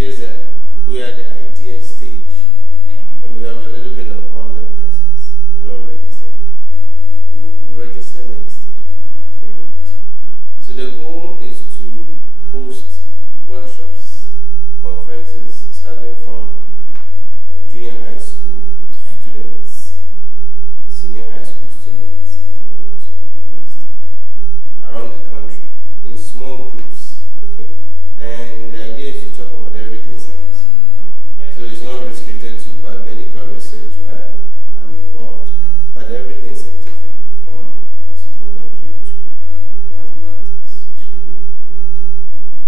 just that we are at the idea stage, and we have a little bit of online presence. We are not registered. We'll register next year. So the goal is to host workshops, conferences, starting from junior high school students, senior high school students, and then also university around the country in small groups. Okay, and the idea is to talk about everything science. So it's not restricted to biomedical research where I'm involved, but everything scientific, from cosmology to mathematics to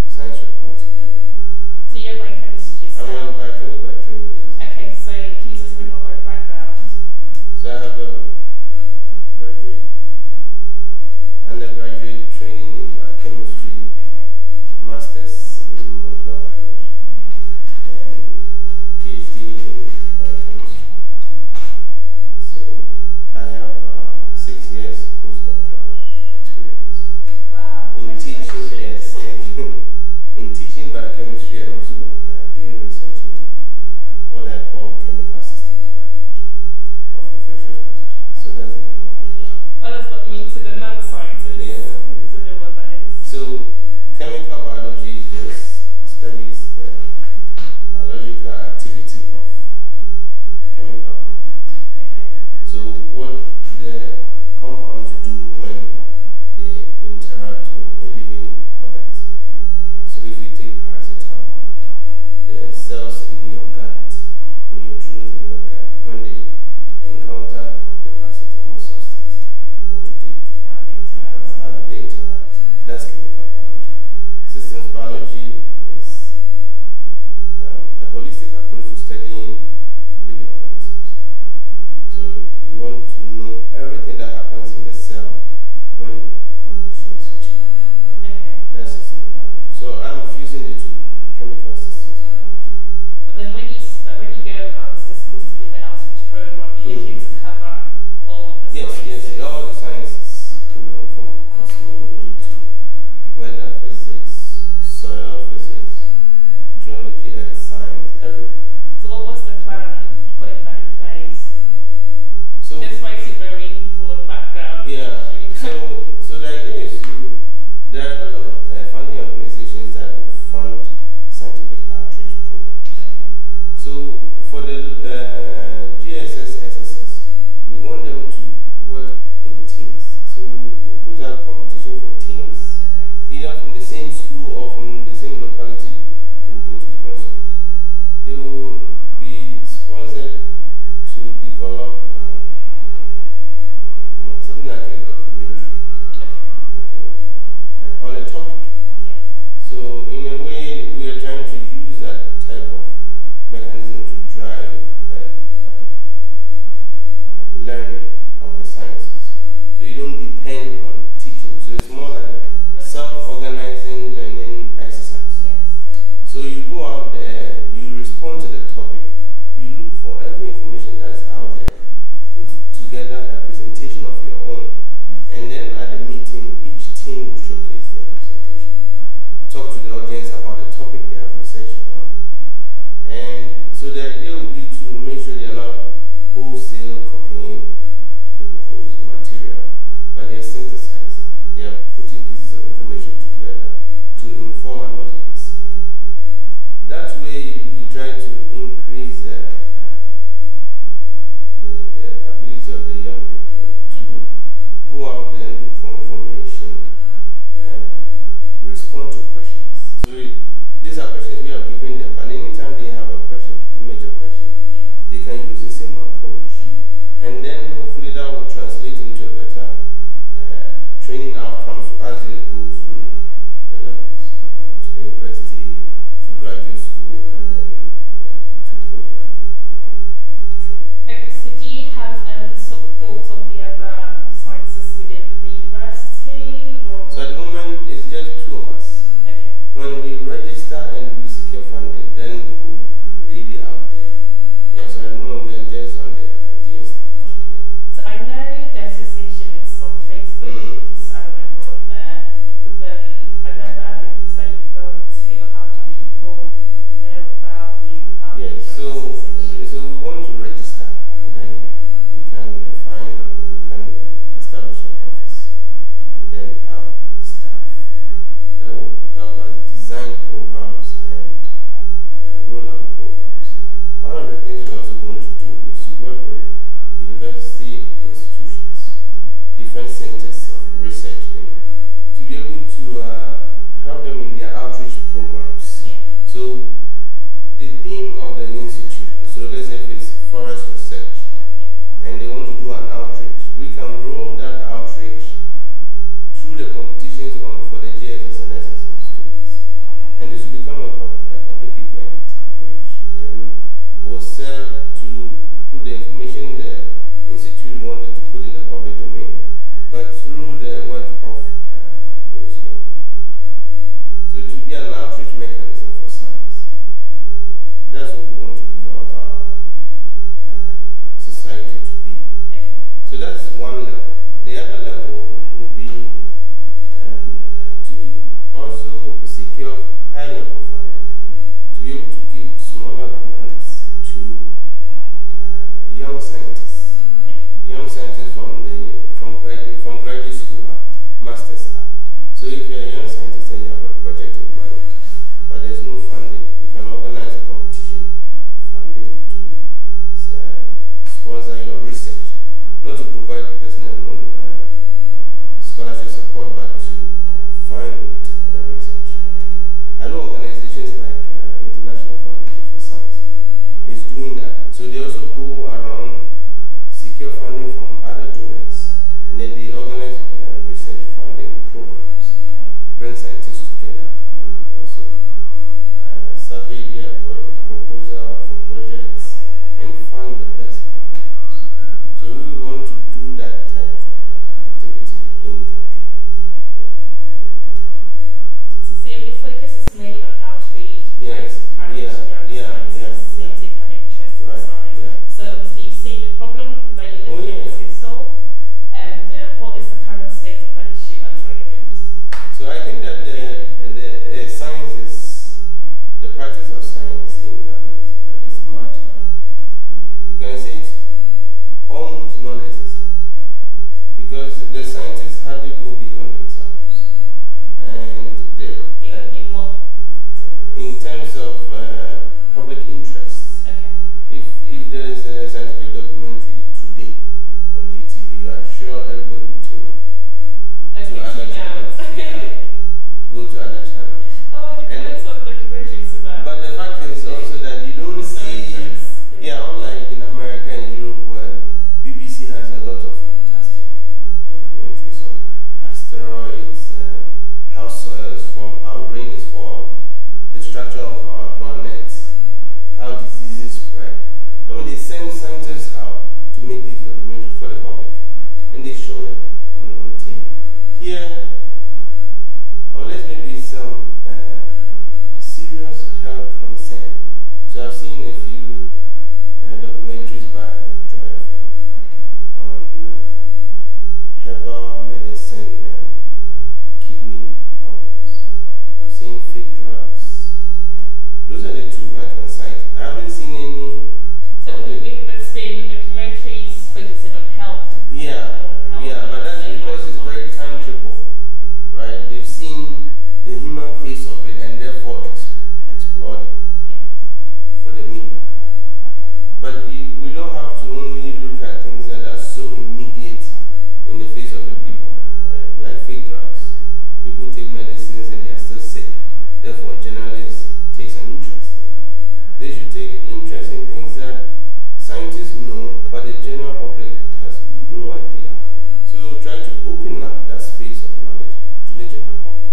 science reporting, everything. So you're biochemist yourself? I'm a biochemist by training, yes. Okay, so can you tell us a bit more about your background? So I have a undergraduate training in biochemistry, master's in molecular biology, and PhD in biochemistry. So I have 6 years postdoctoral experience. Wow, in teaching, yes, in teaching biochemistry and also doing research in what I call chemical systems biology of infectious pathogens. So that's the name of my lab. What does that mean to the non-scientists? Yeah. Is it what that is? So chemical biology just studies the biological activity of chemical compounds. Okay. So what the compounds do when they interact with a living organism. Okay. So if we take paracetamol, the cells in your gut, in your throat, in your gut, when they encounter the paracetamol substance, what do they do? How they interact. How do they interact? That's chemical biology. Systems biology is a holistic approach to studying living organisms. So you want to know everything that happens in the cell when conditions change. Okay. That's systems biology. So I'm fusing the two, chemical systems biology. But then when you go out to the schools to do the outreach program, you're looking to cover all of the sciences? Yes, all the sciences, from cosmology to weather physics, soil physics, geology, earth science, everything. So what was the plan putting that in place? So Despite a very broad background. yeah, so the idea is there are a lot of funding organizations that will fund scientific outreach programs. Okay. So for the GSSSS, we want them to work in teams. So we'll put out competition for teams, either from the same school or from the same locality. We'll go to different schools. They will be sponsored to develop something like a documentary. Okay, on a topic. So in a way, we are trying to use that type of mechanism to drive learning of the sciences. So you don't depend on teaching. So it's more like a self-organizing learning exercise. Yes. So you go out there, you respond to the topic, you look for every information that's out there, put together a presentation of your own, and then at the meeting, each team will showcase their presentation. Talk to the audience about the topic they have researched on. And so the idea will be to make sure they are not wholesale copying people's material, but they are synthesizing. They are putting pieces of information together to inform an audience. That way, we try to increase the ability of the young people to go out there and look for information, respond to questions. So these are questions we have given them, and anytime they have a question, a major question, they can use the same approach. And then hopefully that will translate into a better training outcomes as they go through the levels, to the university, to graduate school, and then to postgraduate. Okay, so do you have the support of the other scientists within the university? Or? So at the moment, it's just 2 of us. Okay. When we register and we secure funding, then we will be really out there. Yeah, so at the moment, we are just on the idea stage. So I know the association is on Facebook, because I remember on there, but then are there other avenues that you go into, or how do people know about you? How Yeah, so we want to register, and then we can establish an office, and then have staff that would help us design programs and roll out programs. One of the things we're also going to do is to work with university institutions, different centers of research, to be able to help them in their outreach programs. Yeah. So the theme of the institute, so let's say if it's forest research, and they want to do an outreach, we can roll that outreach through the competitions for the GSS and SSS students. And this will become a public event, which will serve to put the information the institute wanted to put in the public domain, but through the work of those young people. So it will be an outreach mechanism for science. That's what we want to develop our society to be. So that's one level. The other level will be to also secure high-level funding, to be able to give smaller grants to young scientists from graduate school up, masters up. So if you're a young scientist and you have a project in mind, but there's no funding, we can organize a competition for funding to sponsor your research, not to provide personal scholarship support, but to fund the research. I know organizations like International Foundation for Science is doing that. So they also go around, secure funding from other donors, and then they organize research funding programs, bring scientists together, and also survey their proposal for projects and fund the best programs. So we want to do that type of activity in country. Yeah. So your focus is mainly on outreach, trying to encourage young scientists to take an interest in science. Yeah. So obviously you've seen the problem that you're looking to solve, and what is the current state of that issue at the moment? So I think that the science is, the practice of science in Ghana is marginal. You can say it's almost non-existent, because the scientists hardly go beyond themselves. And in terms of public interest, if there is a scientific documentary today on GTV, you are sure everybody will tune in to other channels. Go to other channels. Oh, it depends what documentary is about. But the fact is also that you don't see, unlike in America and Europe, where BBC has a lot of fantastic documentaries on asteroids, how soil is formed, how rain is formed, the structure of our planet, how diseases spread. I mean, they send scientists out to make these documentaries for the public, and they show them on TV. Here, unless maybe some serious health concern. So I've seen a few documentaries by Joy FM on herbal medicine and kidney problems. I've seen fake drugs. Those are the two I can cite. I haven't seen any. So there's been documentaries focusing on health. But that's because it's very tangible, right? They've seen the human face of it and therefore explored it for the media. But we don't have to only look at things that are so immediate in the face of the people, right? Like fake drugs. People take medicines and they are still sick. Therefore, journalists takes an interest in that. They should take interest in things that scientists know, but the general public has no idea. So try to open up that space of knowledge to the general public.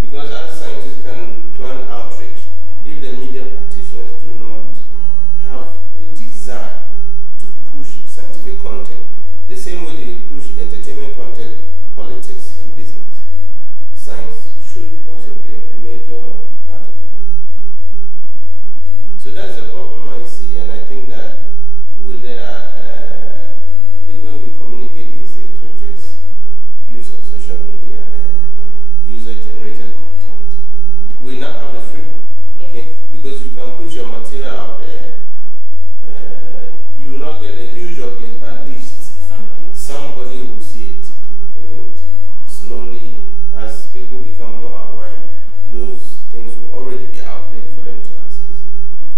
Because as scientists can plan outreach, if the media practitioners do not have the desire to push scientific content, the same way they push entertainment content, politics, and business, science should also be a major part of it. So that's the problem I see, and I think that with the way we communicate these days, which is use of social media and user-generated content, we now have the freedom Okay, because you can put your material out there, you will not get a huge audience, but at least somebody will see it. Okay, and slowly, as people become more aware, those things will already be out there for them to access.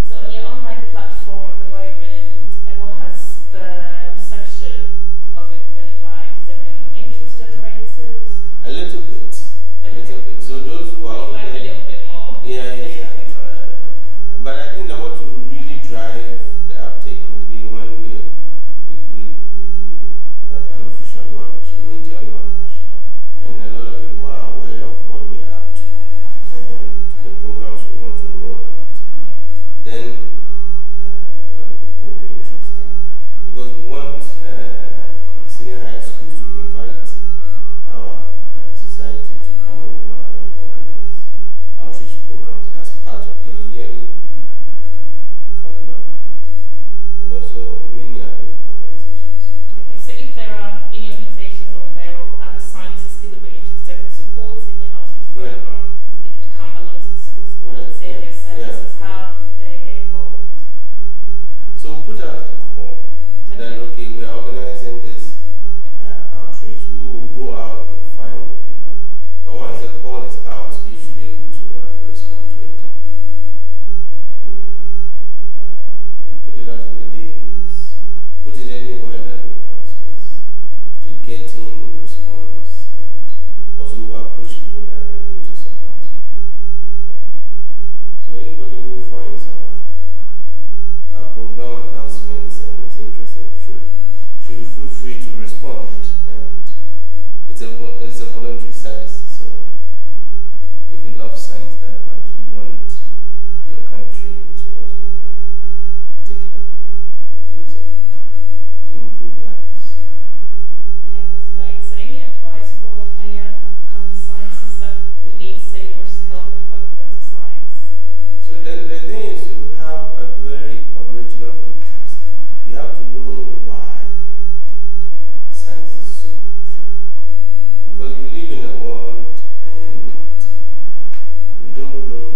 So on your online platform at the moment, what has the reception of it been like? Has it been interest generated? A little bit. So those who are on like there, a little bit more. Yeah. But I think that what will really drive the uptake will be when we do an official launch, a media launch, and a lot of people are aware of what we are up to and the programs we want to roll out. Then a lot of people will be interested, because we want senior high schools to invite our society to come over and organize outreach programs as part of their yearly calendar of activities, and also many other organizations. Okay, so if there are any organizations on there or other scientists still be interested in supporting your outreach program, so they can come along to the schools and say their services, how can they get involved? So we put out a call that, okay, we are organizing this outreach. We will go out and find people. But once the call is out, you should be able to respond to it. We put it out in the dailies, put it anywhere that we find space to get in response, and also we approach people directly to support. So anybody who finds our program announcements and is interested should feel free to respond. And it's a voluntary service, so if you love science that much, you want your country to also take it up and use it to improve lives. Okay, that's great. So any advice for young upcoming scientists that we need to say more to help in the development of science? So the thing is to have a very original interest. You have to know why science is so crucial. Because we live in a world and we don't know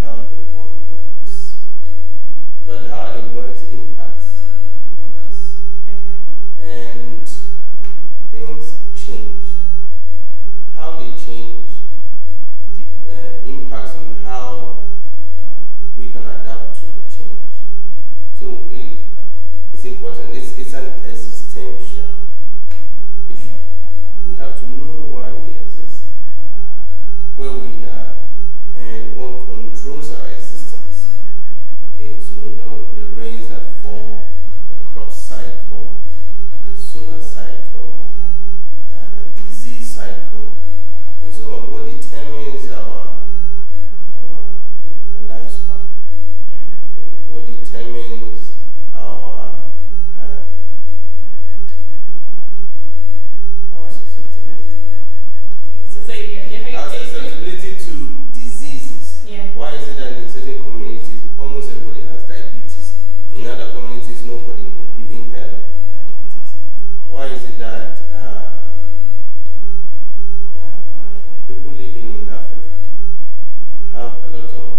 how the world works. But how it works impacts on us. Okay. And things change. How they change impacts on how we can adapt to the change. So it's important. It's an existential issue. We have to know why we exist, where we are, and what controls our existence. Okay, so the rains that fall, the crop cycle, the solar cycle, disease cycle, and so on. What determines our lifespan? Okay, what determines our susceptibility? Our susceptibility to diseases. Yeah. Why is it that in certain communities almost everybody has diabetes? In other communities, nobody even heard of diabetes. Why is it that people living in Africa have a lot of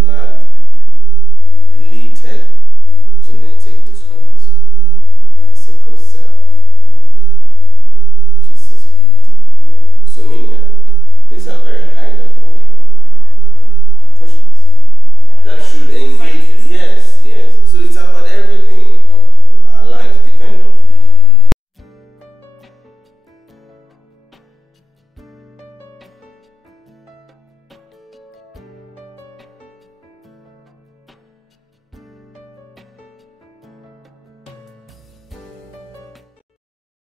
blood-related genetic disorders, like sickle cell and GSPAS and so many others? These are very high level questions that should engage. Yes. So it's about every